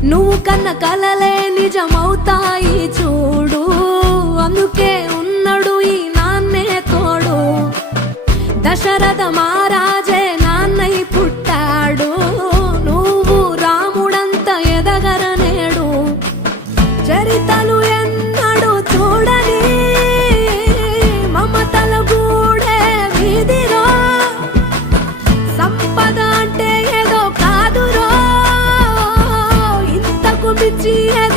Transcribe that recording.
నువ్వు కన్న కలలే నిజమవుతాయి చూడు, అందుకే ఉన్నాడు ఈ నాన్నే తోడు. దశరథ మహారాజే నాన్నై పుట్టాడు, నువ్వు రాముడంత ఎదగరనేడు. చరితలు ఎన్నడు చూడని మమతల గూడే వీధిరో, సంపద అంటే ఏదో కాదురో, ఇంతకు మించి